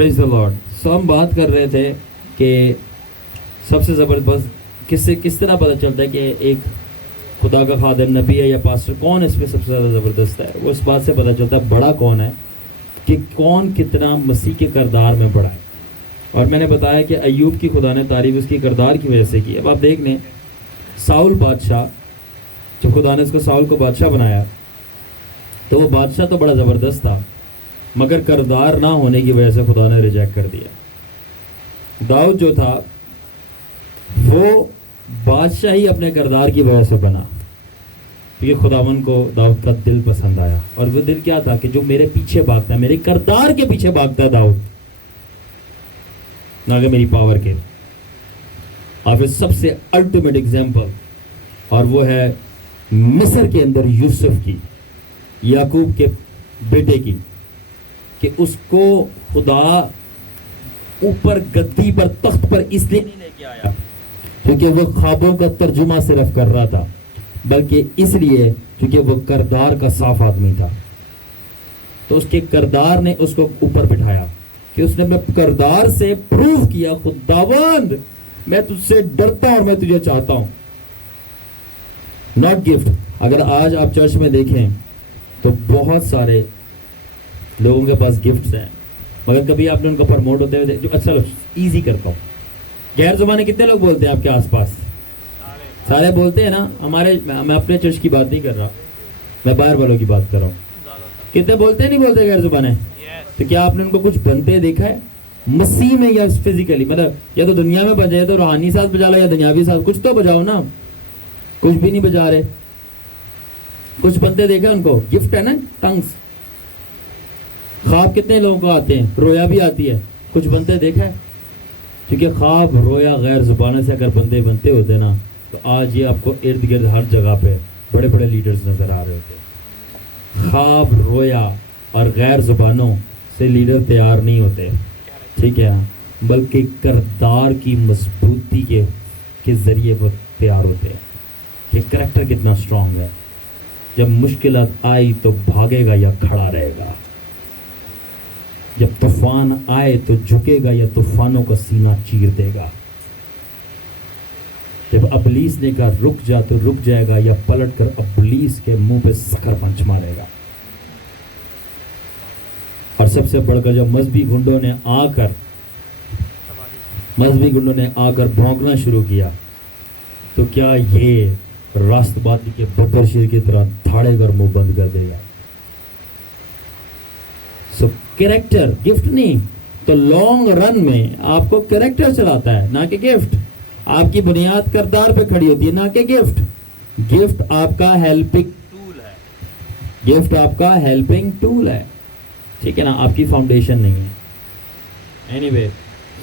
Praise the Lord. So ہم بات کر رہے تھے کہ سب سے زبردست کس طرح پتہ چلتا ہے کہ ایک خدا کا خادم نبی ہے یا پاسٹر کون اس میں سب سے زیادہ زبردست ہے. وہ اس بات سے پتہ چلتا ہے بڑا کون ہے کہ کون کتنا مسیح کے کردار میں بڑا ہے. اور میں نے بتایا کہ ایوب کی خدا نے تعریف اس کی کردار کی وجہ سے کی. اب آپ دیکھ لیں ساؤل بادشاہ جب خدا نے اس کو ساؤل کو بادشاہ بنایا تو وہ بادشاہ تو بڑا زبردست تھا مگر کردار نہ ہونے کی وجہ سے خدا نے ریجیکٹ کر دیا. داؤد جو تھا وہ بادشاہ ہی اپنے کردار کی وجہ سے بنا کیونکہ خداوند کو داؤد کا دل پسند آیا. اور وہ دل کیا تھا کہ جو میرے پیچھے بھاگتا ہے, میرے کردار کے پیچھے بھاگتا ہے داؤد, نہ کہ میری پاور کے. اور پھر سب سے الٹیمیٹ ایگزامپل اور وہ ہے مصر کے اندر یوسف کی, یعقوب کے بیٹے کی, کہ اس کو خدا اوپر گدی پر تخت پر اس لیے نہیں لے کے آیا کیونکہ وہ خوابوں کا ترجمہ صرف کر رہا تھا, بلکہ اس لیے کیونکہ وہ کردار کا صاف آدمی تھا. تو اس کے کردار نے اس کو اوپر بٹھایا کہ اس نے میں کردار سے پروف کیا خداوند میں تجھ سے ڈرتا ہوں اور میں تجھے چاہتا ہوں, ناٹ گفٹ. اگر آج آپ چرچ میں دیکھیں تو بہت سارے لوگوں کے پاس گفٹس ہیں مگر کبھی آپ نے ان کو پرموٹ ہوتے ہوئے جو اچھا ایزی کرتا ہوں. غیر زبانیں کتنے لوگ بولتے ہیں آپ کے آس پاس؟ سارے بولتے ہیں نا. میں اپنے چرچ کی بات نہیں کر رہا, میں باہر والوں کی بات کر رہا ہوں. کتنے بولتے نہیں بولتے غیر زبانیں؟ تو کیا آپ نے ان کو کچھ بنتے دیکھا ہے مسیح میں یا فزیکلی؟ مطلب یا تو دنیا میں بجائے تو روحانی ساز بجا لو یا دنیاوی ساز, کچھ تو بجاؤ نا. کچھ بھی نہیں بجا رہے. کچھ بنتے دیکھا ان کو؟ گفٹ ہے نا ٹنگس. خواب کتنے لوگوں کو آتے ہیں, رویا بھی آتی ہے, کچھ بنتے دیکھا ہے؟ کیونکہ خواب رویا غیر زبانوں سے اگر بندے بنتے ہوتے نا تو آج یہ آپ کو ارد گرد ہر جگہ پہ بڑے بڑے لیڈرز نظر آ رہے ہوتے. خواب رویا اور غیر زبانوں سے لیڈر تیار نہیں ہوتے, ٹھیک ہے, بلکہ کردار کی مضبوطی کے ذریعے وہ تیار ہوتے ہیں کہ کریکٹر کتنا اسٹرانگ ہے. جب مشکلات آئی تو بھاگے گا یا کھڑا رہے گا, جب طوفان آئے تو جھکے گا یا طوفانوں کا سینہ چیر دے گا. جب ابلیس نے کہا رک جا تو رک جائے گا یا پلٹ کر ابلیس کے منہ پہ سکر پنچ مارے گا. اور سب سے بڑھ کر جب مذہبی گنڈوں نے آ کر بھونکنا شروع کیا تو کیا یہ راست باتی کے ببر شیر کی طرح دھاڑے کر منہ بند کر دے گا؟ سو کریکٹر گفٹ نہیں تو لانگ رن میں آپ کو کریکٹر چلاتا ہے نہ کہ گفٹ. آپ کی بنیاد کردار پہ کھڑی ہوتی ہے نہ کہ گفٹ. گفٹ آپ کا ہیلپنگ ٹول ہے, گفٹ آپ کا ہیلپنگ ٹول ہے, ٹھیک ہے نا, آپ کی فاؤنڈیشن نہیں ہے. اینی وے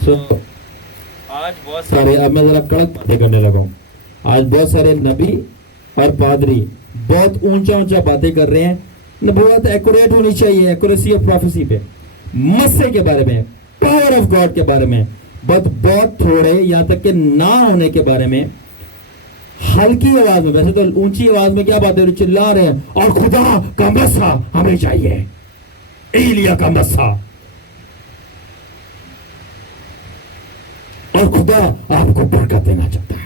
سو آج بہت سارے, اب میں ذرا کڑک باتیں کرنے لگا ہوں. آج بہت سارے نبی اور پادری بہت اونچا باتیں کر رہے ہیں. نبوت ایکوریٹ ہونی چاہیے, ایکوریسی آف پروفیسی پہ, مسے کے بارے میں, پاور آف گاڈ کے بارے میں, بہت تھوڑے یہاں تک کہ نہ ہونے کے بارے میں ہلکی آواز میں. ویسے تو اونچی آواز میں کیا باتیں چلا رہے ہیں, اور خدا کا مسا ہمیں چاہیے, ایلیا کا مسا, اور خدا آپ کو برکت دینا چاہتا ہے.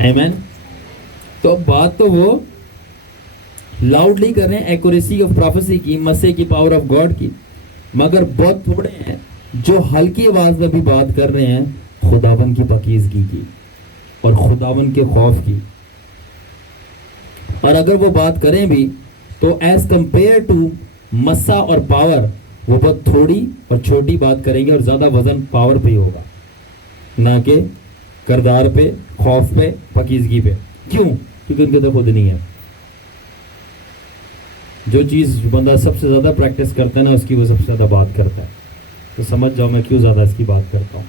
آمین. تو بات تو وہ لاؤڈلی کر رہے ہیں ایکوریسی آف پروفیسی کی, مسے کی, پاور آف گاڈ کی, مگر بہت تھوڑے ہیں جو ہلکی آواز میں بھی بات کر رہے ہیں خداوند کی پاکیزگی کی اور خداوند کے خوف کی. اور اگر وہ بات کریں بھی تو ایز کمپیئر ٹو مسا اور پاور وہ بہت تھوڑی اور چھوٹی بات کریں گے, اور زیادہ وزن پاور پہ ہی ہوگا نہ کہ کردار پہ, خوف پہ, پاکیزگی پہ. کیوں؟ کیونکہ ان کے تو خود نہیں ہے. جو چیز بندہ سب سے زیادہ پریکٹس کرتا ہے نا اس کی وہ سب سے زیادہ بات کرتا ہے. تو سمجھ جاؤ میں کیوں زیادہ اس کی بات کرتا ہوں,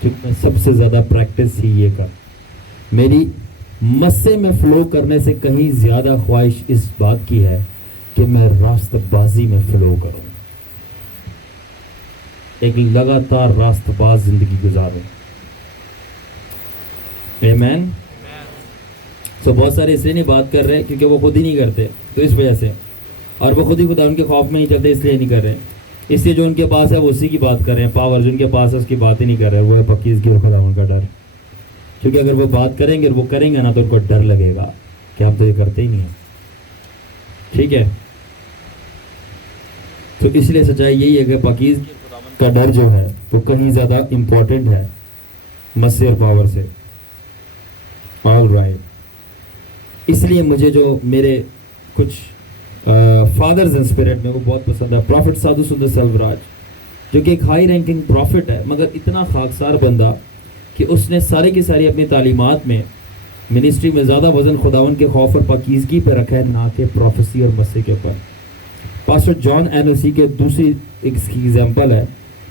کیونکہ میں سب سے زیادہ پریکٹس ہی یہ کر. میری مسے میں فلو کرنے سے کہیں زیادہ خواہش اس بات کی ہے کہ میں راست بازی میں فلو کروں, ایک لگاتار راست باز زندگی گزاروں. آمین. سو بہت سارے اس لیے نہیں بات کر رہے کیونکہ وہ خود ہی نہیں کرتے، تو اس وجہ سے، اور وہ خود ہی خدا ان کے خوف میں نہیں چلتے اس لیے نہیں کر رہے، اس لیے جو ان کے پاس ہے وہ اسی کی بات کر رہے ہیں، پاور جو ان کے پاس ہے اس کی بات ہی نہیں کر رہے، وہ ہے پاکیزگی اور خدا ان کا ڈر. کیونکہ اگر وہ بات کریں گے اور وہ کریں گے نا تو ان کو ڈر لگے گا کہ ہم تو یہ کرتے ہی نہیں ہیں. ٹھیک ہے، تو اس لیے سچائی یہی ہے کہ پاکیزگی کا ڈر جو ہے وہ کہیں زیادہ امپورٹنٹ ہے مسیح اور پاور سے. All right. اس لیے مجھے جو میرے کچھ فادرز ان اسپرٹ میں وہ بہت پسند ہے. پروفٹ سادھو سندر سلوراج جو کہ ایک ہائی رینکنگ پروفٹ ہے مگر اتنا خاکسار بندہ کہ اس نے سارے کی ساری اپنی تعلیمات میں منسٹری میں زیادہ وزن خداون کے خوف اور پاکیزگی پہ رکھا ہے نہ کہ پروفیسی اور مسیح کے اوپر. پاسٹر جان این کے دوسری ایک ایگزامپل ہے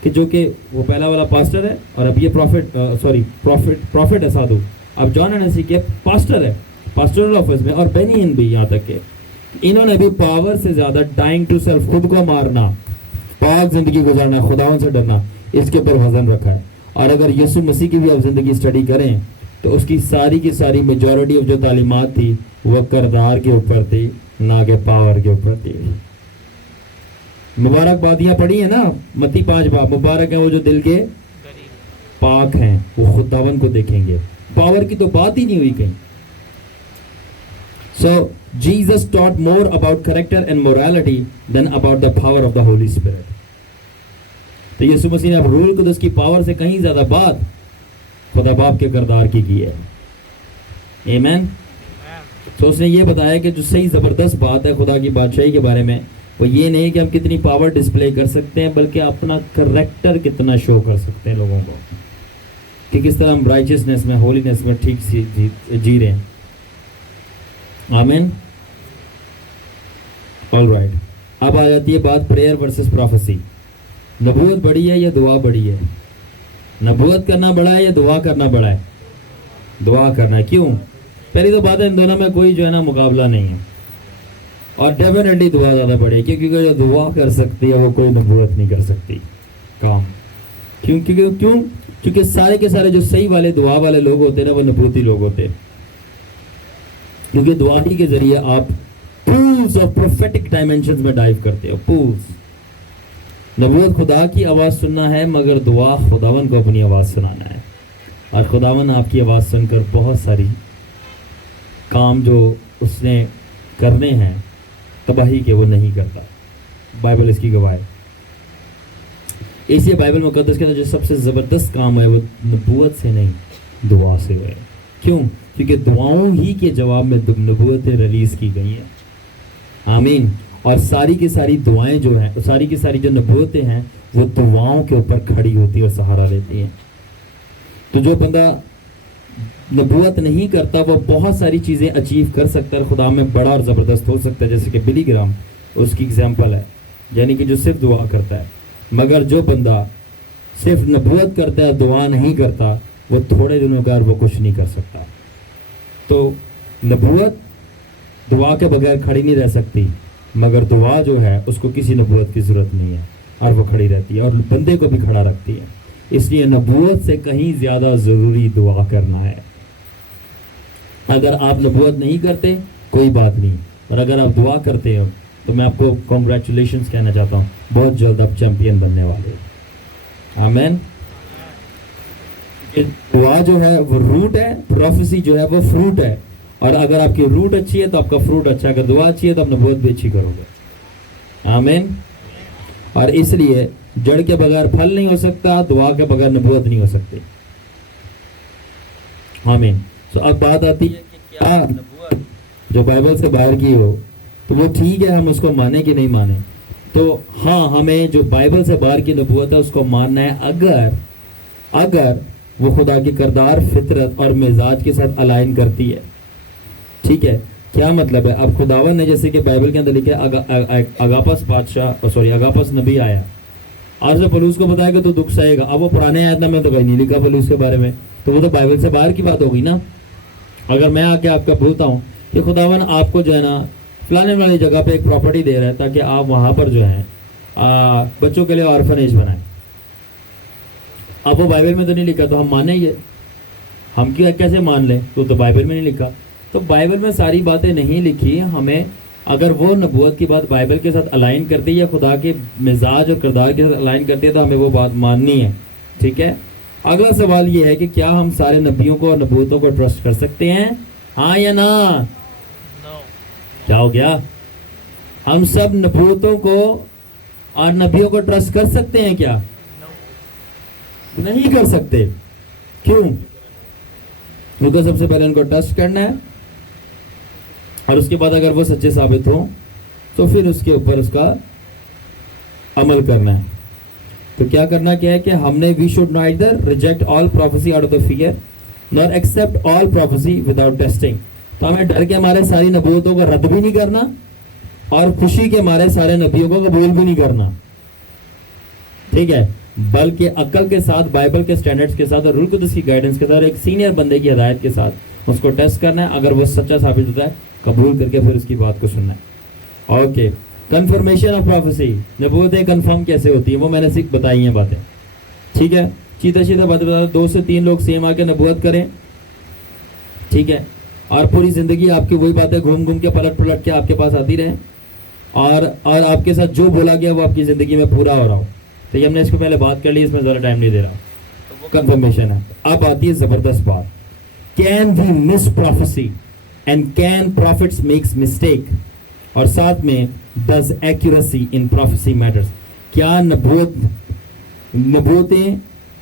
کہ جو کہ وہ پہلا والا پاسٹر ہے اور اب یہ پروفٹ ہے سادھو، اب جان این کے پاسٹر ہے پاسٹرل آفس میں، اور بینی ہن بھی، یہاں تک کہ انہوں نے بھی پاور سے زیادہ ڈائنگ ٹو سیلف، خود کو مارنا، پاک زندگی گزارنا، خداون سے ڈرنا، اس کے اوپر وزن رکھا ہے. اور اگر یسوع مسیح کی بھی آپ زندگی اسٹڈی کریں تو اس کی ساری میجورٹی آف جو تعلیمات تھی وہ کردار کے اوپر تھی نہ کہ پاور کے اوپر تھی. مبارک بادیاں پڑھی ہیں نا، متی 5 باب، مبارک ہیں وہ جو دل کے پاک ہیں وہ خداون کو دیکھیں گے. پاور کی تو بات ہی نہیں ہوئی کہیں. So Jesus taught more about character and morality than about the power of the Holy Spirit. تو یسوع مسیح نے اب روح القدس کی پاور سے کہیں زیادہ بات خدا باپ کے کردار کی ہے. آمین. تو اس نے یہ بتایا کہ جو صحیح زبردست بات ہے خدا کی بادشاہی کے بارے میں وہ یہ نہیں کہ ہم کتنی پاور ڈسپلے کر سکتے ہیں بلکہ اپنا کریکٹر کتنا شو کر سکتے ہیں لوگوں کو، کہ کس طرح ہم رائچسنس میں، ہولینس میں ٹھیک سی جی رہے ہیں. آمین. All right. اب آ جاتی ہے بات پریئر ورسز پروفیسی. نبوت بڑی ہے یا دعا بڑی ہے؟ نبوت کرنا بڑا ہے یا دعا کرنا بڑا ہے؟ دعا کرنا ہے. کیوں؟ پہلی تو بات ہے ان دونوں میں کوئی جو ہے نا مقابلہ نہیں ہے، اور ڈیفینیٹلی دعا زیادہ بڑی ہے کیونکہ جو دعا کر سکتی ہے وہ کوئی نبوت نہیں کر سکتی کام. کیونکہ سارے کے سارے جو صحیح والے دعا والے لوگ ہوتے ہیں نا وہ نبوتی لوگ ہوتے ہیں، کیونکہ دعا ہی کے ذریعے آپ پولز آف پروفیٹک ڈائمینشنز میں ڈائیو کرتے ہو. پولز. نبوت خدا کی آواز سننا ہے مگر دعا خداون کو اپنی آواز سنانا ہے، اور خداون آپ کی آواز سن کر بہت ساری کام جو اس نے کرنے ہیں تباہی کے وہ نہیں کرتا. بائبل اس کی گواہ ہے. اس لیے بائبل مقدس کے اندر جو سب سے زبردست کام ہے وہ نبوت سے نہیں دعا سے ہوئے. کیوں؟ کیونکہ دعاؤں ہی کے جواب میں نبوتیں ریلیز کی گئی ہیں. آمین. اور ساری کی ساری دعائیں جو ہیں، ساری کی ساری جو نبوتیں ہیں وہ دعاؤں کے اوپر کھڑی ہوتی ہیں اور سہارا لیتی ہیں. تو جو بندہ نبوت نہیں کرتا وہ بہت ساری چیزیں اچیو کر سکتا ہے، خدا میں بڑا اور زبردست ہو سکتا ہے، جیسے کہ بلی گرام اس کی اگزامپل ہے، یعنی کہ جو صرف دعا کرتا ہے. مگر جو بندہ صرف نبوت کرتا ہے دعا نہیں کرتا وہ تھوڑے دنوں کا وہ کچھ نہیں کر سکتا. تو نبوت دعا کے بغیر کھڑی نہیں رہ سکتی، مگر دعا جو ہے اس کو کسی نبوت کی ضرورت نہیں ہے اور وہ کھڑی رہتی ہے اور بندے کو بھی کھڑا رکھتی ہے. اس لیے نبوت سے کہیں زیادہ ضروری دعا کرنا ہے. اگر آپ نبوت نہیں کرتے کوئی بات نہیں، اور اگر آپ دعا کرتے ہو تو میں آپ کو کنگریچولیشنز کہنا چاہتا ہوں، بہت جلد آپ چیمپئن بننے والے ہیں. آمین. دعا جو ہے وہ روٹ ہے، پروفیسی جو ہے وہ فروٹ ہے، اور اگر آپ کی روٹ اچھی ہے تو آپ کا فروٹ اچھا ہے، اگر دعا اچھی ہے تو آپ نبوت بھی اچھی کرو گے. آمین. اور اس لیے جڑ کے بغیر پھل نہیں ہو سکتا، دعا کے بغیر نبوت نہیں ہو سکتی. آمین. تو اب بات آتی ہے کہ کیا نبوت جو بائبل سے باہر کی ہو تو وہ ٹھیک ہے، ہم اس کو مانیں کہ نہیں مانیں؟ تو ہاں، ہمیں جو بائبل سے باہر کی نبوت ہے اس کو ماننا ہے اگر وہ خدا کی کردار، فطرت اور مزاج کے ساتھ الائن کرتی ہے. ٹھیک ہے. کیا مطلب ہے؟ اب خداون نے جیسے کہ بائبل کے اندر لکھا ہے اگاپس نبی آیا اور سے پولوس کو بتایا کہ تو دکھ سہے گا. اب وہ پرانے آیت میں تو کہیں نہیں لکھا پولوس کے بارے میں، تو وہ تو بائبل سے باہر کی بات ہوگی نا. اگر میں آ کے آپ کا بولتا ہوں کہ خداون آپ کو جو ہے نا فلانے والی جگہ پہ ایک پراپرٹی دے رہا ہے تاکہ آپ وہاں پر جو ہے بچوں کے لیے آرفنیج بنائیں، اب وہ بائبل میں تو نہیں لکھا تو ہم مانیں گے؟ ہم کیسے مان لیں؟ تو بائبل میں نہیں لکھا. تو بائبل میں ساری باتیں نہیں لکھی. ہمیں اگر وہ نبوت کی بات بائبل کے ساتھ الائن کرتی ہے یا خدا کے مزاج اور کردار کے ساتھ الائن کرتی ہے تو ہمیں وہ بات ماننی ہے. ٹھیک ہے. اگلا سوال یہ ہے کہ کیا ہم سارے نبیوں کو اور نبوتوں کو ٹرسٹ کر سکتے ہیں؟ ہاں یا نا؟ کیا ہو گیا؟ ہم سب نبوتوں کو اور نبیوں کو ٹرسٹ کر سکتے ہیں کیا؟ نہیں کر سکتے. کیوں؟ کیونکہ سب سے پہلے ان کو ٹرسٹ کرنا ہے اور اس کے بعد اگر وہ سچے ثابت ہوں تو پھر اس کے اوپر اس کا عمل کرنا ہے. تو کیا کرنا کیا ہے کہ ہم نے we should neither reject all prophecy out of the fear nor accept all prophecy without testing. تو ہمیں ڈر کے ہمارے ساری نبوتوں کو رد بھی نہیں کرنا اور خوشی کے ہمارے سارے نبیوں کو قبول بھی نہیں کرنا. ٹھیک ہے. بلکہ عقل کے ساتھ, بائبل کے سٹینڈرڈز کے ساتھ اور روح القدس کی گائیڈنس کے ساتھ, ایک سینئر بندے کی ہدایت کے ساتھ اس کو ٹیسٹ کرنا ہے. اگر وہ سچا ثابت ہوتا ہے قبول کر کے پھر اس کی بات کو سننا ہے. اوکے. کنفرمیشن آف پروفیسی, نبوتیں کنفرم کیسے ہوتی ہیں وہ میں نے صرف بتائی ہیں باتیں. ٹھیک ہے. چیتا باتیں بتا, 2 سے 3 لوگ سیم آ کے نبوت کریں. ٹھیک ہے. اور پوری زندگی آپ کی وہی باتیں گھوم کے پلٹ کے آپ کے پاس آتی رہیں اور آپ کے ساتھ جو بولا گیا وہ آپ کی زندگی میں پورا ہو رہا ہو. تو یہ ہم نے اس کو پہلے بات کر لی, اس میں ذرا ٹائم نہیں دے رہا. کنفرمیشن ہے. اب آتی ہے زبردست بات. Can we miss prophecy and can prophets makes mistake, اور ساتھ میں does accuracy in prophecy matters. کیا نبوتیں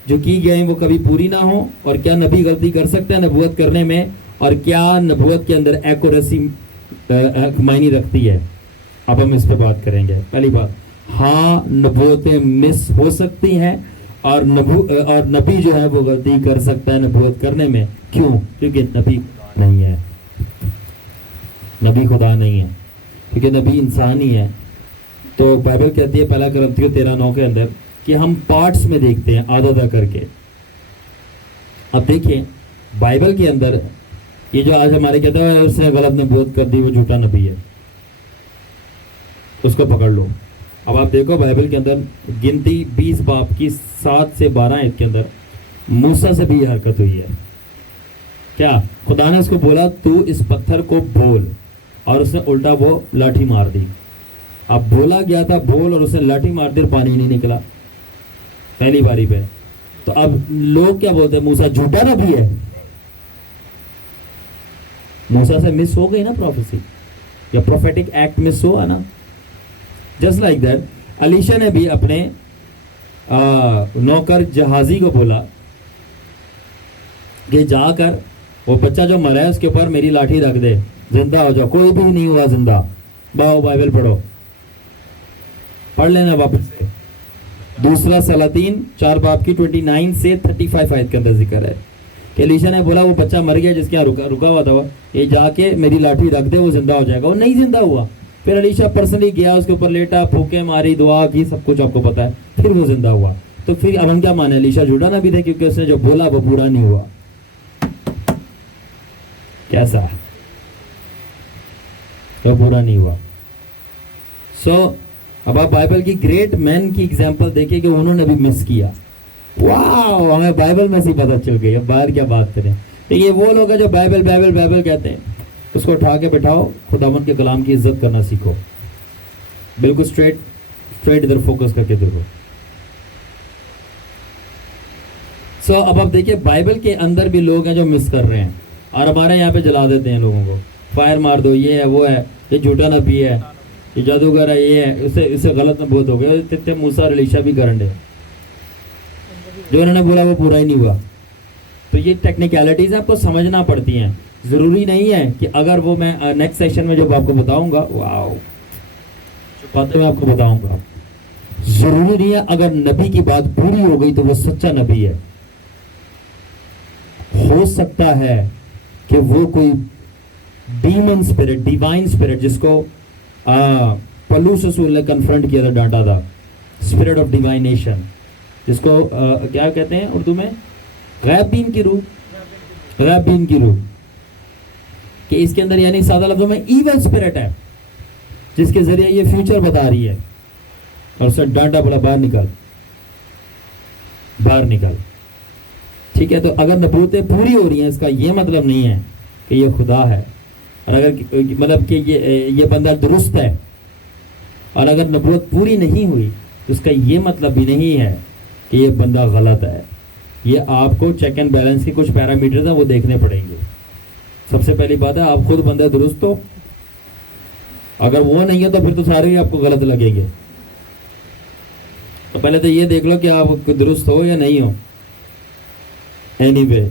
جو کی گئی وہ کبھی پوری نہ ہوں, اور کیا نبی غلطی کر سکتے ہیں نبوت کرنے میں, اور کیا نبوت کے اندر ایکوریسی معنی رکھتی ہے؟ اب ہم اس پہ بات کریں گے. پہلی بات, ہاں نبوتیں مس ہو سکتی ہیں اور نبی جو ہے وہ غلطی کر سکتا ہے نبوت کرنے میں. کیوں؟ کیونکہ نبی نہیں ہے, نبی خدا نہیں ہے, کیونکہ نبی انسان ہی ہے. تو بائبل کہتی ہے پہلا کرنتھیوں 13:9 کے اندر کہ ہم پارٹس میں دیکھتے ہیں آدھا کر کے. اب دیکھیں بائبل کے اندر یہ جو آج ہمارے کہتے ہیں اس نے غلط نبوت کر دی وہ جھوٹا نبی ہے, اس کو پکڑ لو. اب آپ دیکھو بائبل کے اندر گنتی 20 باب کی 7 سے 12 آیت کے اندر موسیٰ سے بھی یہ حرکت ہوئی ہے. کیا خدا نے اس کو بولا تو اس پتھر کو بول, اور اس نے الٹا وہ لاٹھی مار دی. اب بولا گیا تھا بول اور اس نے لاٹھی مار دی اور پانی نہیں نکلا پہلی باری پہ. تو اب لوگ کیا بولتے ہیں, موسیٰ جھوٹا نبی ہے. موسیٰ سے مس ہو گئی نا پروفیسی, یا پروفیٹک ایکٹ مس ہوا نا. جسٹ لائک دیٹ علیشا نے بھی اپنے نوکر جہازی کو بولا کہ جا کر وہ بچہ جو مرا ہے اس کے اوپر میری لاٹھی رکھ دے, زندہ ہو جاؤ. کوئی بھی نہیں ہوا زندہ. باؤ بائبل پڑھو, پڑھ لینا واپس سے. دوسرا سلاطین 4 باب کی 29 سے 35 آیت کے اندر ذکر ہے کہ علیشا نے بولا وہ بچہ مر گیا جس کے یہاں رکا ہوا تھا, یہ جا کے میری لاٹھی رکھ دے وہ زندہ ہو جائے گا. وہ نہیں زندہ ہوا. پھر علیشا پرسنلی گیا, اس کے اوپر لیٹا, پھونکے ماری, دعا کی, سب کچھ آپ کو پتا ہے, پھر وہ زندہ ہوا. تو پھر اب ہم کیا مانے, علیشا جھوٹا نبی تھے کیونکہ اس نے جو بولا وہ پورا نہیں ہوا. کیسا وہ پورا نہیں ہوا. سو اب آپ بائبل کی گریٹ مین کی ایگزامپل دیکھیں کہ انہوں نے بھی مس کیا. واو, ہمیں بائبل میں سے پتہ چل گئی. اب باہر کیا بات کریں. یہ وہ لوگ ہیں جو بائبل بائبل بائبل کہتے ہیں, اس کو اٹھا کے بٹھاؤ, خداوند کے کلام کی عزت کرنا سیکھو. بالکل اسٹریٹ ادھر فوکس کر کے ادھر کو. سو اب آپ دیکھیں بائبل کے اندر بھی لوگ ہیں جو مس کر رہے ہیں اور ہمارے یہاں پہ جلا دیتے ہیں لوگوں کو. فائر مار دو, یہ ہے وہ ہے, یہ جھوٹا نبی ہے, یہ جادوگر ہے, یہ ہے, اس سے غلط نبوت ہو گیا. اتنے موسیٰ اور علیشا بھی کرنڈے جو انہوں نے بولا وہ پورا ہی نہیں ہوا. تو یہ ٹیکنیکلٹیز آپ کو سمجھنا پڑتی ہیں. ضروری نہیں ہے کہ اگر وہ میں نیکسٹ سیشن میں جب آپ کو بتاؤں گا, واو باتیں میں آپ کو بتاؤں گا, ضروری نہیں ہے اگر نبی کی بات پوری ہو گئی تو وہ سچا نبی ہے. ہو سکتا ہے کہ وہ کوئی ڈیمن اسپرٹ, ڈیوائن اسپرٹ, جس کو پلوس رسول نے کنفرنٹ کیا تھا, ڈانٹا تھا, اسپرٹ آف ڈیوائنیشن, جس کو کیا کہتے ہیں اردو میں, غیب بین کی روح, غیب بین کی روح, کہ اس کے اندر یعنی سادہ لفظوں میں ایول اسپرٹ ہے جس کے ذریعے یہ فیوچر بتا رہی ہے, اور اسے ڈانٹا بولا باہر نکل, باہر نکل. ٹھیک ہے. تو اگر نبوتیں پوری ہو رہی ہیں اس کا یہ مطلب نہیں ہے کہ یہ خدا ہے. اور اگر مطلب کہ یہ بندہ درست ہے اور اگر نبوت پوری نہیں ہوئی تو اس کا یہ مطلب بھی نہیں ہے کہ یہ بندہ غلط ہے. یہ آپ کو چیک اینڈ بیلنس کے کچھ پیرامیٹرز ہیں وہ دیکھنے پڑیں گے. سب سے پہلی بات ہے آپ خود بندہ درست ہو. اگر وہ نہیں ہے تو پھر تو سارے ہی آپ کو غلط لگیں گے. تو پہلے تو یہ دیکھ لو کہ آپ درست ہو یا نہیں ہو. اینی وے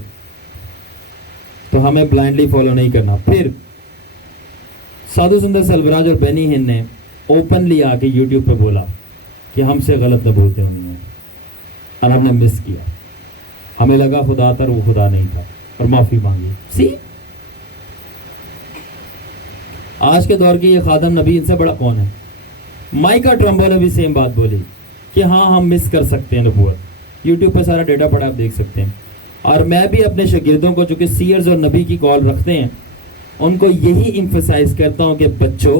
تو ہمیں بلائنڈلی فالو نہیں کرنا. پھر سادھو سندر سلوراج اور بینی ہن نے اوپنلی آ کے یوٹیوب پہ بولا کہ ہم سے غلط نہ بولتے ہوئے ہیں اور ہم نے مس کیا. ہمیں لگا خدا تھا اور وہ خدا نہیں تھا اور معافی مانگی. سی آج کے دور کے یہ خادم نبی ان سے بڑا کون ہے؟ مائیکا ٹرمبو نے بھی سیم بات بولی کہ ہاں ہم مس کر سکتے ہیں نبوت. یوٹیوب پہ سارا ڈیٹا پڑا آپ دیکھ سکتے ہیں. اور میں بھی اپنے شاگردوں کو جو کہ سیئرز اور نبی کی کال رکھتے ہیں ان کو یہی ایمفسائز کرتا ہوں کہ بچوں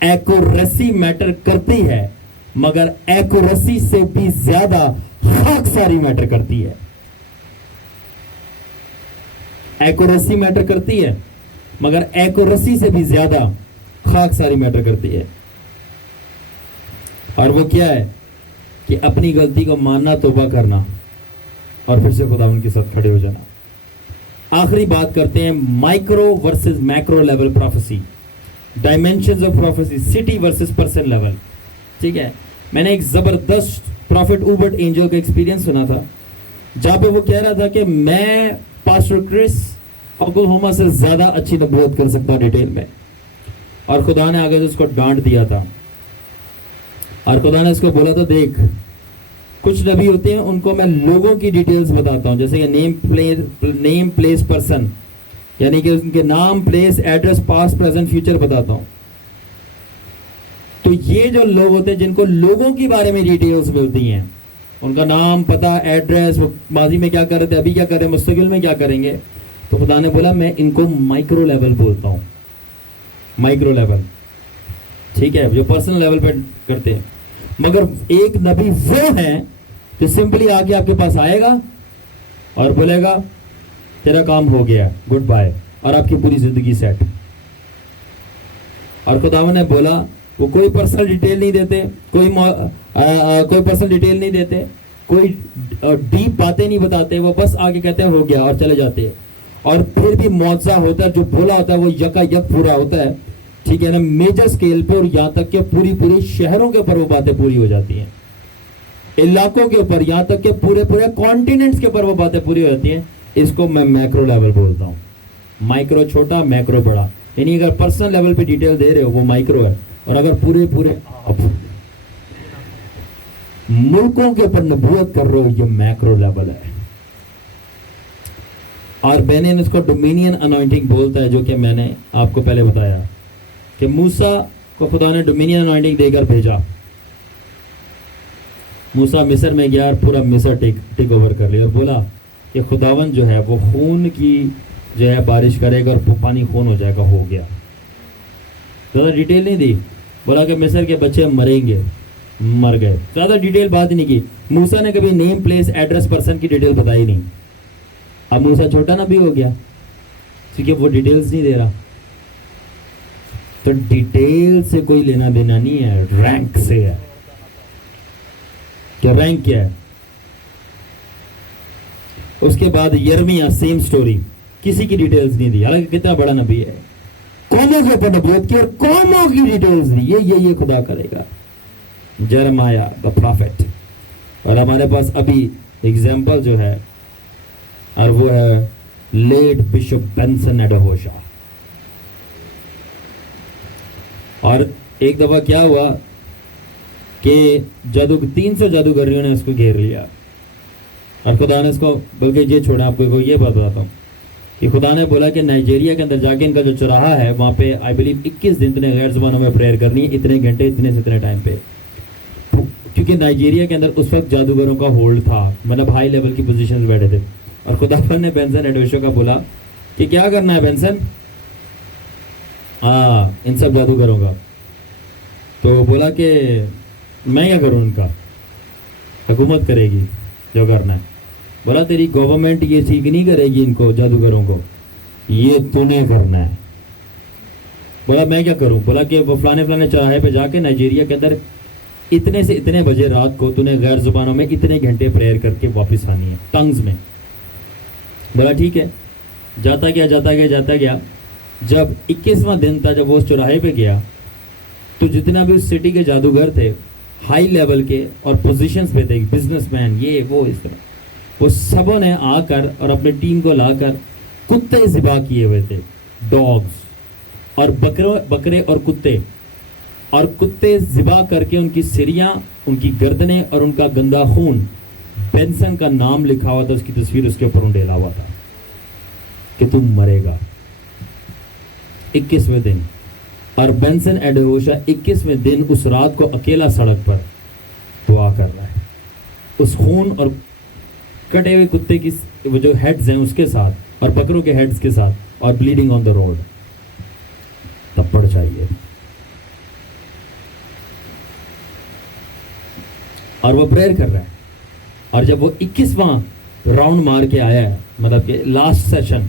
ایکوریسی میٹر کرتی ہے مگر ایکوریسی سے بھی زیادہ خاکساری میٹر کرتی ہے. ایکوریسی میٹر کرتی ہے مگر ایکوریسی سے بھی زیادہ خاکساری میٹر کرتی ہے. اور وہ کیا ہے کہ اپنی غلطی کو ماننا، توبہ کرنا اور پھر سے خدا ان کے ساتھ کھڑے ہو جانا. آخری بات کرتے ہیں micro versus macro level prophecy, dimensions of prophecy, city versus person level. ٹھیک ہے، میں نے ایک زبردست پروفٹ اوبرٹ اینجل کا ایکسپیرینس سنا تھا جہاں پہ وہ کہہ رہا تھا کہ میں پاسٹر کرس اوکلاہوما سے زیادہ اچھی نبوت کر سکتا ہوں ڈیٹیل میں. اور خدا نے آگے اس کو ڈانٹ دیا تھا اور خدا نے اس کو بولا تھا دیکھ کچھ نبی ہوتے ہیں ان کو میں لوگوں کی ڈیٹیلز بتاتا ہوں، جیسے کہ نیم پلیس پرسن، یعنی کہ ان کے نام، place, address, past, present, future بتاتا ہوں. تو یہ جو لوگ ہوتے ہیں جن کو لوگوں کے بارے میں ڈیٹیلز ملتی ہیں، ان کا نام، پتہ، ایڈریس، ماضی میں کیا کر رہے تھے، ابھی کیا کر رہے ہیں، مستقبل میں کیا کریں گے، تو خدا نے بولا میں ان کو مائکرو لیول بولتا ہوں. مائکرو لیول، ٹھیک ہے، جو پرسنل لیول پہ کرتے ہیں. مگر ایک نبی وہ ہیں جو سمپلی آ کے آپ کے پاس آئے گا اور بولے گا تیرا کام ہو گیا، گڈ بائے، اور آپ کی پوری زندگی سیٹ. اور خداوند نے بولا وہ کوئی پرسنل ڈیٹیل نہیں دیتے، کوئی پرسنل ڈیٹیل نہیں دیتے، کوئی ڈیپ باتیں نہیں بتاتے، وہ بس آگے کہتے ہیں ہو گیا اور چلے جاتے ہیں. اور پھر بھی معجزہ ہوتا ہے، جو بولا ہوتا ہے وہ یکا یک پورا ہوتا ہے. ٹھیک ہے نا، میجر سکیل پہ، اور یہاں تک کہ پوری شہروں کے اوپر وہ باتیں پوری ہو جاتی ہیں، علاقوں کے اوپر، یہاں تک کہ پورے کانٹیننٹس کے اوپر وہ باتیں پوری ہو جاتی ہیں. اس کو میں میکرو لیول بولتا ہوں. مائکرو چھوٹا، میکرو بڑا. یعنی اگر پرسنل لیول پہ ڈیٹیل دے رہے ہو وہ مائکرو ہے، اور اگر پورے ملکوں کے اوپر نبوت کر رہے ہو یہ میکرو لیول ہے. اور بینن اس کو ڈومینین انوائنٹنگ بولتا ہے، جو کہ میں نے آپ کو پہلے بتایا کہ موسیٰ کو خدا نے ڈومینین انوائنٹنگ دے کر بھیجا. موسیٰ مصر میں گیا اور پورا مصر ٹیک اوور کر لیا اور بولا کہ خداوند جو ہے وہ خون کی جو ہے بارش کرے گا اور پانی خون ہو جائے گا. ہو گیا. زیادہ ڈیٹیل نہیں دی، بولا کہ مصر کے بچے مریں گے، مر گئے. زیادہ ڈیٹیل بات ہی نہیں کی. موسیٰ نے کبھی نیم، پلیس، ایڈریس، پرسن کی ڈیٹیل بتائی نہیں. اب موسیٰ چھوٹا نبی ہو گیا کیونکہ وہ ڈیٹیلز نہیں دے رہا. تو ڈیٹیل سے کوئی لینا دینا نہیں ہے، رینک سے ہے. کیا رینک کیا ہے؟ اس کے بعد یرمیہ سیم سٹوری، کسی کی ڈیٹیلز نہیں دی، حالانکہ کتنا بڑا نبی ہے. قوموں کے اوپر نبوت کی اور قوموں کی ڈیٹیلز دی. یہ خدا کرے گا. جرمایا دا پروفٹ. اور ہمارے پاس ابھی ایگزامپل جو ہے اور وہ ہے لیٹ بشپ بینسن ایڈہوشا. اور ایک دفعہ کیا ہوا کہ 300 جادوگریوں نے اس کو گھیر لیا اور خدا نے اس کو، بلکہ یہ چھوڑیں آپ کو یہ بات بتاتا ہوں کہ خدا نے بولا کہ نائجیریا کے اندر جا کے ان کا جو چوراہا ہے وہاں پہ آئی بلیو 21 دن نے غیر زبانوں میں پریئر کرنی ہے، اتنے گھنٹے اتنے سے اتنے ٹائم پہ. کیونکہ نائجیریا کے اندر اس وقت جادوگروں کا ہولڈ تھا، مطلب ہائی لیول کی پوزیشن بیٹھے تھے. اور خدا نے بینسن ایڈوشو کا بولا کہ کیا کرنا ہے بینسن؟ ان سب جادوگروں کا. تو بولا کہ میں کیا کروں، ان کا حکومت کرے گی جو کرنا ہے. بولا تیری گورنمنٹ یہ ٹھیک نہیں کرے گی ان کو، جادوگروں کو، یہ تو نے کرنا ہے. بولا میں کیا کروں؟ بولا کہ وہ فلانے فلانے چوراہے پہ جا کے نائجیریا کے اندر اتنے سے اتنے بجے رات کو تو نے غیر زبانوں میں اتنے گھنٹے پریئر کر کے واپس آنی ہے، ٹنگز میں. بولا ٹھیک ہے. جاتا گیا. جب 21واں دن تھا، جب وہ اس چوراہے پہ گیا تو جتنا بھی اس سٹی کے جادوگر تھے، ہائی لیول کے اور پوزیشنز پہ تھے، بزنس مین، یہ وہ اس طرح، وہ سبوں نے آ کر اور اپنے ٹیم کو لا کر کتے ذبح کیے ہوئے تھے، ڈاگز اور بکرے اور کتے ذبح کر کے ان کی سریاں، ان کی گردنیں اور ان کا گندا خون، بینسن کا نام لکھا ہوا تھا، اس کی تصویر اس کے اوپر ڈالا ہوا تھا کہ تم مرے گا 21ویں دن. اور بینسن ایڈیوشا 21ویں دن اس رات کو اکیلا سڑک پر دعا کر رہا ہے، اس خون اور کٹے ہوئے کتے کی وہ جو ہیڈز ہیں اس کے ساتھ اور بکروں کے ہیڈز کے ساتھ، اور بلیڈنگ آن دا روڈ. تپڑ چاہیے. اور وہ پریئر کر رہا ہے. اور جب وہ 21واں راؤنڈ مار کے آیا ہے، مطلب کہ لاسٹ سیشن،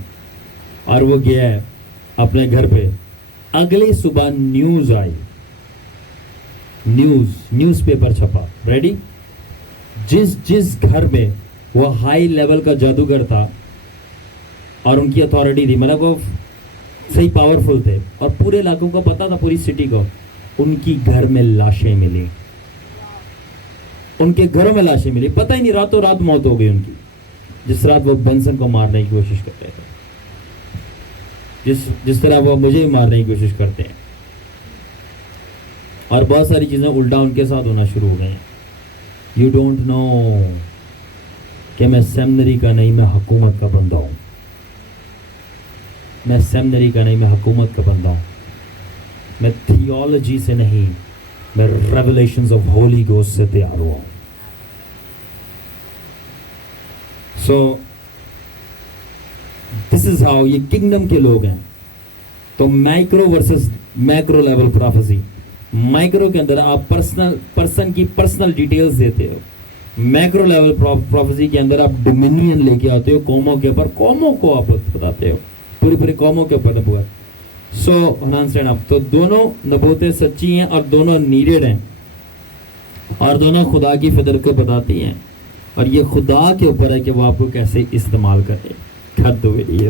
اور وہ گیا ہے اپنے گھر پہ، اگلی صبح نیوز آئی، نیوز پیپر چھپا، ریڈی، جس گھر میں وہ ہائی لیول کا جادوگر تھا اور ان کی اتھارٹی تھی، مطلب وہ صحیح پاورفل تھے اور پورے علاقوں کو پتا تھا، پوری سٹی کو، ان کی گھر میں لاشیں ملی، ان کے گھروں میں لاشیں ملی، پتہ ہی نہیں، راتوں رات موت ہو گئی ان کی. جس رات وہ بنسن کو مارنے کی کوشش کر رہے تھے، جس طرح وہ مجھے مارنے کی کوشش کرتے ہیں. اور بہت ساری چیزیں الٹا ان کے ساتھ ہونا شروع ہو گئی ہیں. یو ڈونٹ نو کہ میں سیمنری کا نہیں، میں حکومت کا بندہ ہوں. میں سیمنری کا نہیں، میں حکومت کا بندہ ہوں. میں تھیولوجی سے نہیں، میں ریولیشنز آف ہولی گوسٹ سے تیار ہوا ہوں. سو دس از ہاؤ یہ کنگڈم کے لوگ ہیں. تو micro versus macro level prophecy. Micro کے اندر آپ پرسن کی پرسنل ڈیٹیلز دیتے ہو، میکرو لیول پروفیسی کے اندر آپ ڈومینین لے کے آتے ہو، قوموں کے اوپر، قوموں کو آپ بتاتے ہو، پوری قوموں کے اوپر نبوت. سو انسٹینڈ آپ، تو دونوں نبوتیں سچی ہیں اور دونوں نیڈڈ ہیں اور دونوں خدا کی فطرت کو بتاتی ہیں، اور یہ خدا کے اوپر ہے کہ وہ آپ کو کیسے استعمال کرے. کر دو میری